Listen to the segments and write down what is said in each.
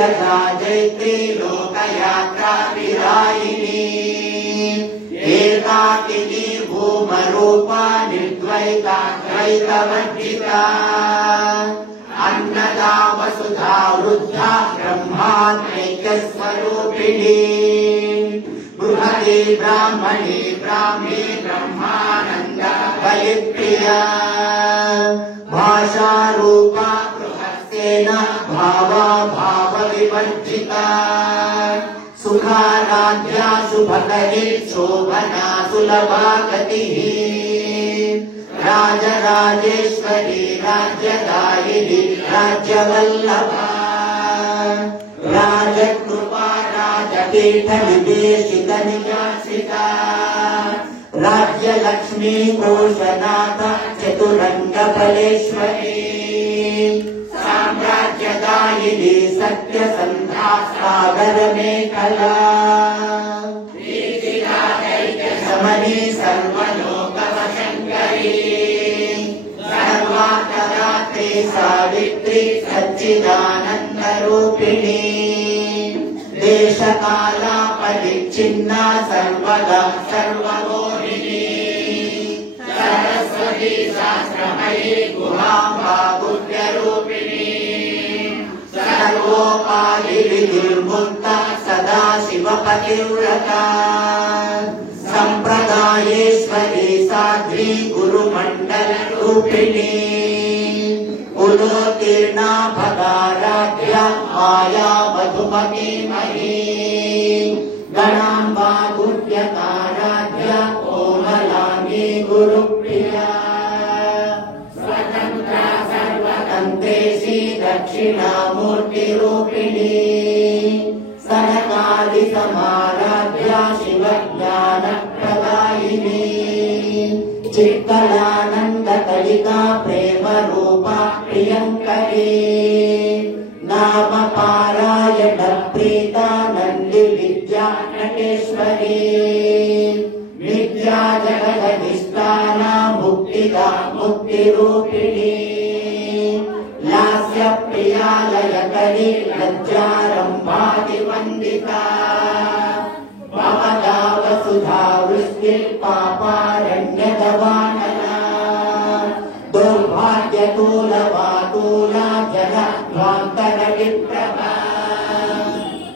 जैत्री लोकयात्रा विदायिनी एकाकिनी भूमरूपा निर्द्वैता द्वैतवर्जिता अन्नदा वसुधा वृद्धा ब्रह्माण्डैक्यस्वरूपिणी बृहती ब्राह्मणी ब्राह्मी ब्रह्मानन्द बलिप्रिया भाषारूपा भावा भाव विवर्जिता सुखाराध्या शुभकरी शोभना सुलभा गतिः राजराजेश्वरी राज्यदायिनी राज्यवल्लभा राजकृपा राजपीठ विदेशित निवासिता राज्यलक्ष्मी कोशनाथ चतुरंग फलेश्वरी साम्राज्यदायिनी सत्यसन्धा सागर मेखला समनी सर्वलोकवशङ्करी सर्वान्तरात्रि सावित्री सच्चिदानन्दरूपिणी देशकाला परिच्छिन्ना सर्वदा सर्वमोहिनी सरस्वती शास्त्रमयी गुहाम्बा गुह्यरूपिणी सर्वोपाधि निर्मुक्ता सदा शिवपतिव्रता सम्प्रदायेश्वरी साध्वी गुरुमण्डल रूपिणी कुलोत्तीर्णा भगाराध्या माया मधुमतीमयी गणाम्बा गुह्यकाराध्या कोमलांगी गुरुप्रिया स्वतन्त्रा सर्वतन्त्रेशी दक्षिणामूर्तिरूपिणी सनकादि समाराध्या शिवज्ञानप्रदायिनी चित्कलानन्दकलिका प्रेमरूपा प्रियङ्करी नाम पारायण प्रीता नन्दी विद्या नटेश्वरी विद्या जगदधिष्ठाना मुक्तिदा मुक्तिरूपिणी लास्य प्रिया लयकरी लज्जारम्भादिवन्दिता भवदा वसुधा वृष्टिः पापारण्यदवानना दुर्भाग्यतूलवातूला जनध्वान्तरविप्रभा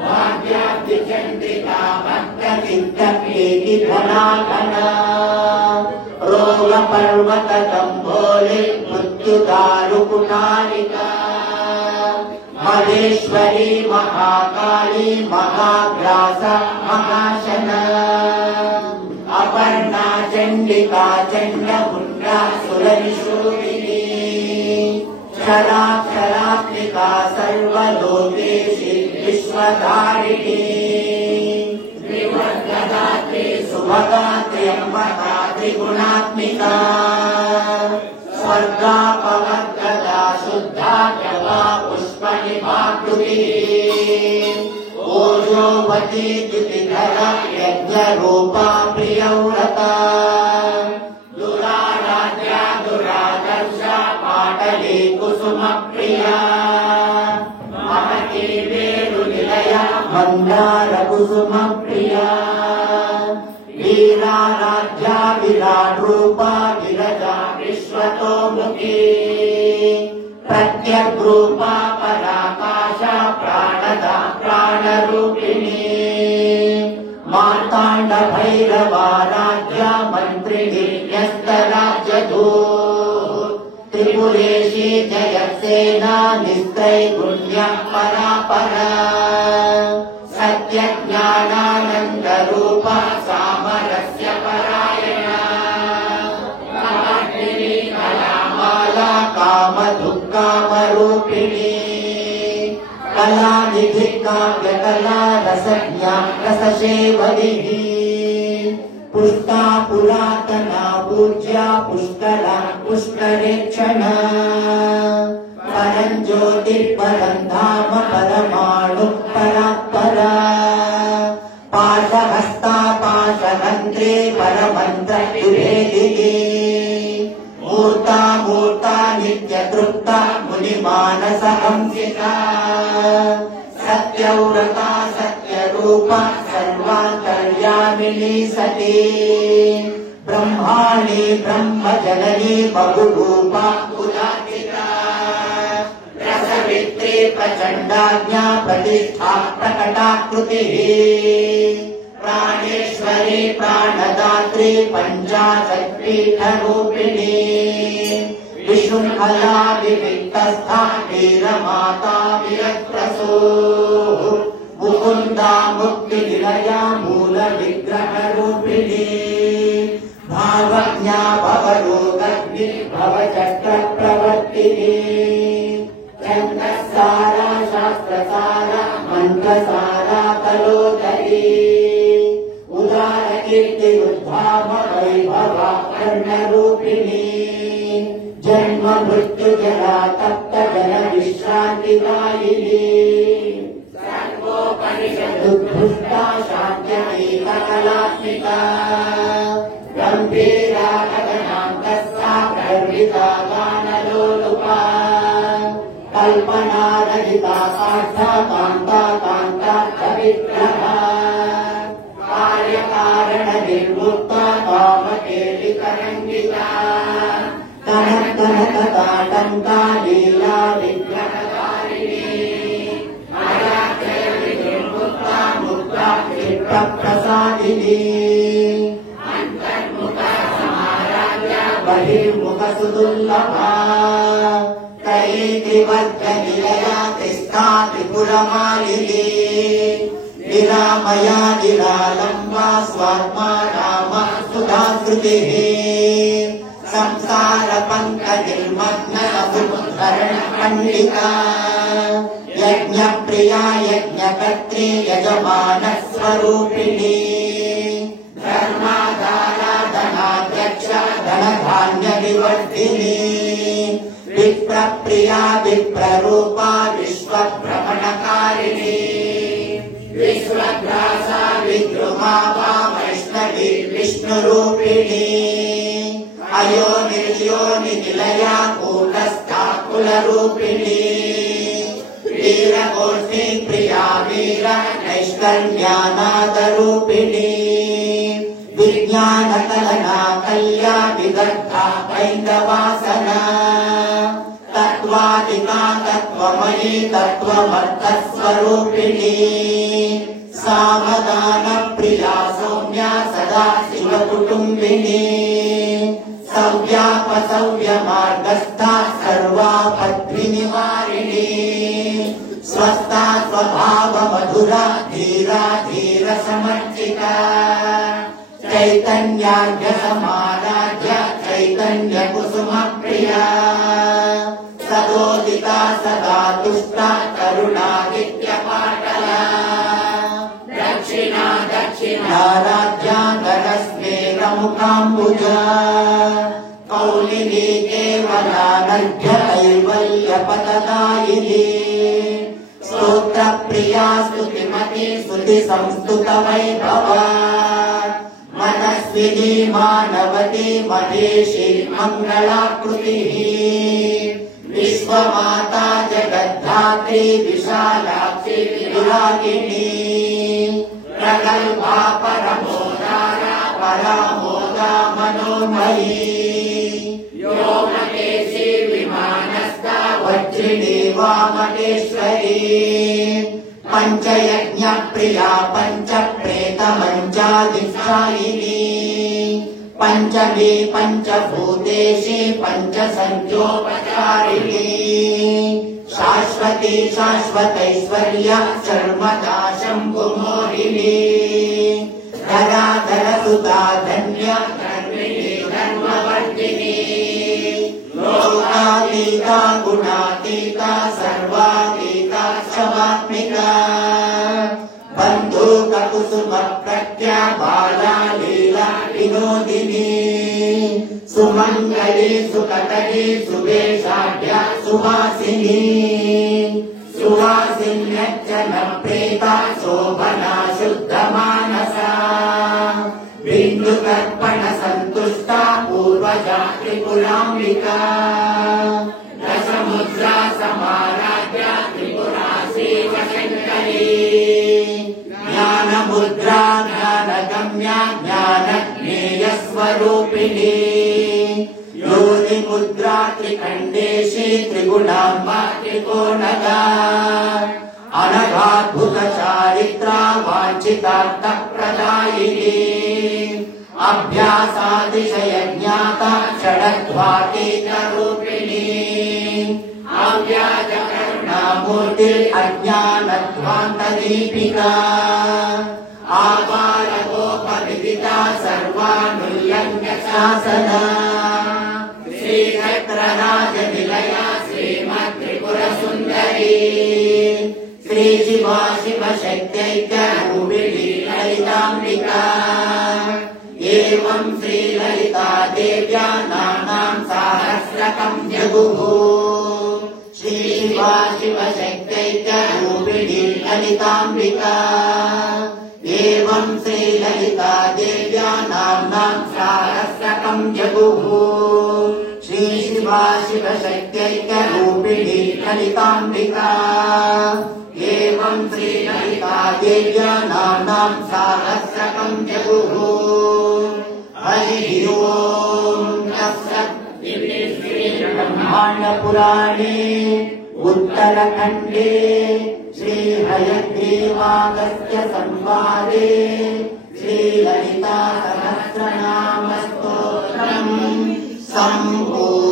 भाग्याब्धिचण्डिका भक्तचित्तकेति धनाकना रोगपर्वतकम्भोले मृत्युदारुकुटारिका महेश्वरी महाकाली महाग्रास महाशना अपर्णा चण्डिका चण्डमुण्डा सुरनिशूलिनी क्षराक्षरात्मिका सर्वलोकेशी विश्वधारिणी त्रिवर्गदात्री सुभगा त्र्यम्बका त्रिगुणात्मिका स्वर्गापवर्गदा शुद्धा जपा पुष्पनिभाकृतिः ओजोवती द्युतिधरा यज्ञरूपा प्रियव्रता दुराराध्या दुरादर्शा पाटली कुसुमप्रिया महती वेरुनिलया मन्दारकुसुमप्रिया वीराराध्या विराट्रूपा विरजा विश्वतोमुखी प्रत्यग्रूपा पराकाशा प्राणदा प्राणरूपिणी मार्ताण्डभैरवाराध्या मन्त्रिणी न्यस्तराज्यधू त्रिपुरेशी जयसेना निस्त्रैगुण्यः परापरा सत्यज्ञानानन्दरूपा सामरस्य परायणा कलामाला कामदुःखामरूपिणी कलानिधि काव्यकला रसज्ञा रससेवनिः पुष्टा पुरातना पूज्या पुष्करा पुष्करेक्षणा परं ज्योतिः परं धाम परमाणु परात्परा पाशहस्ता पाशमन्त्रे परमन्त्रविभेदिनी मूर्ता मूर्ता नित्यतृप्ता मुनिमानसहंसिता सत्यव्रता सत्यरूपा सर्वान्तर्यामिनी सती ब्रह्माणि ब्रह्मजननी बहुरूपा उदाचिता रसवित्री प्रचण्डाज्ञा प्रतिष्ठा प्रकटाकृतिः प्राणेश्वरी प्राणदात्री पञ्चाशत्पीठरूपिणी विशृङ्खला विविक्तस्था वीरमाता विरक्प्रसूः मुकुन्दा मुक्तिनिलया मूलविग्रहरूपिणी भावज्ञा भवरोगग्नि भवचक्रप्रवर्तिनी छन्दस्सारा शास्त्रसारा मन्त्रसारा कलोदरी उदारकीर्तिरुद्धाम वैभवा कर्णरूपिणी जन्म मृत्यु जरा तप्त जन विश्रान्तिदायिनी सर्वोपनिषदुद्भुष्टा शान्त्यतीता कलात्मिका गम्भीरा गगनान्तस्था गर्विता गानलोलुपा कल्पना रहिता पाठा कान्ता कान्तार्थविग्रहा कार्यकारण निर्मुक्ता कामकेलिकरङ्गिता कनकनकताटङ्का लीला विग्रहकारिणी निर्मुक्ता मुक्ता चित्तप्रसादिनी अन्तर्मुखा समाराध्या बहिर्मुखसुदुर्लभा त्रयीतिवर्गनिलया तिष्ठा त्रिपुरमालिनी निरामया निरालम्बा स्वात्मा रामा सुधाश्रुतिः संसार पङ्कनिर्मग्न समुद्धरणपण्डिता यज्ञप्रिया यज्ञकर्त्री यजमानस्वरूपिणी धर्माधारा धनाध्यक्ष धनधान्यविवर्धिनी विप्रप्रिया विप्ररूपा विश्वभ्रमणकारिणी विश्वग्रासा विद्रुमा वा वैष्णवी विष्णुरूपिणी अयोनिर्योनिनिलया कूटस्था कुलरूपिणी वीरगोष्ठी प्रिया वीर नैष्कर्म्यानादरूपिणी विज्ञानकलना कल्या विदग्धा पैन्दवासना तत्त्वादिका तत्त्वमयी तत्त्वमर्थस्वरूपिणी सावधानप्रिया सौम्या सदा शिवकुटुम्बिनी सव्यापसव्यमार्गस्था सर्वापद्विनिवारिणी स्वस्था स्वभावमधुरा धीरा धीरसमर्चिता चैतन्यार्घ्यसमाराध्य चैतन्यकुसुमप्रिया सदोदिता सदा तुष्टा करुणादित्यपाटला दक्षिणा दक्षिणाराध्या गणस्मेरमुखाम्बुजा कौलिनी केवलानर्घ्य कैवल्यपददायिनी स्तोत्रप्रिया स्तुतिमती स्तुतिसंस्तुतवैभवा मनस्विनी मानवती महेशी मङ्गलाकृतिः विश्वमाता जगद्धात्री विशालाक्षी विरागिणी प्रगल्भा परमोदारा परामोदा मनोमयी व्योमकेशी विमानस्था वज्रिणी वामकेश्वरी पञ्चयज्ञप्रिया पञ्चप्रेतमञ्चाधिष्ठायिनी पञ्चमी पञ्चभूतेशी पञ्चसंख्योपचारिणी शाश्वती शाश्वतैश्वर्य शर्मदा शम्भुमोहिनी धराधरसुता धन्य धर्मिणी धर्मवर्धिनी लोकातीता गुणातीता सर्वातीता शवात्मिका बन्धुककुसुमप्रज्ञा बाला लीला विनोदिनी सुमङ्गली सुकटली सुवेशाढ्या सुवासिनी सुवासिन्यज्जनप्रीता शोभना शुद्धमानसा बिन्दुतर्पणसन्तुष्टा पूर्वजा त्रिपुराम्बिका दशमुद्रा समाराध्या त्रिपुरा शिवशङ्करी शङ्करी ज्ञानमुद्रा ज्ञानगम्या ज्ञानज्ञेयस्वरूपिणी योनिमुद्रा त्रिखण्डेशी त्रिगुणाम्बा त्रिकोणगा अनघाद्भुतचारित्रा वाञ्छितार्थप्रदायिनी अभ्यासातिशयज्ञाता षडध्वातीतरूपिणी अव्याजकरुणामूर्ति अज्ञानध्वान्तदीपिका आपारगोपविदिता सर्वानुल्लङ्घ्य शासना श्रीचक्रराजनिलया श्रीमत्त्रिपुरसुन्दरी श्रीशिवा शिवशक्त्यैक्यरूपिणी ललिताम्बिका एवं श्रीललिता देव्या नाम्नां सहस्रकं जगुः श्रीशिवा शिवशक्त्यैक्यरूपिणी ललिताम्बिका एवं श्रीललिता देव्या नाम्नां सहस्रकं जगुः श्रीशिवा शिवशक्त्यैक्यरूपिणी ललिताम्बिका एवं श्रीललिता देव्या नाम्नां सहस्रकं जगुः हरिः ओम् तत्सत् ब्रह्माण्डपुराणे उत्तरखण्डे श्रीहयग्रीवागस्त्य संवादे श्रीललिता सहस्रनाम स्तोत्रम् सम्पूर्णम्।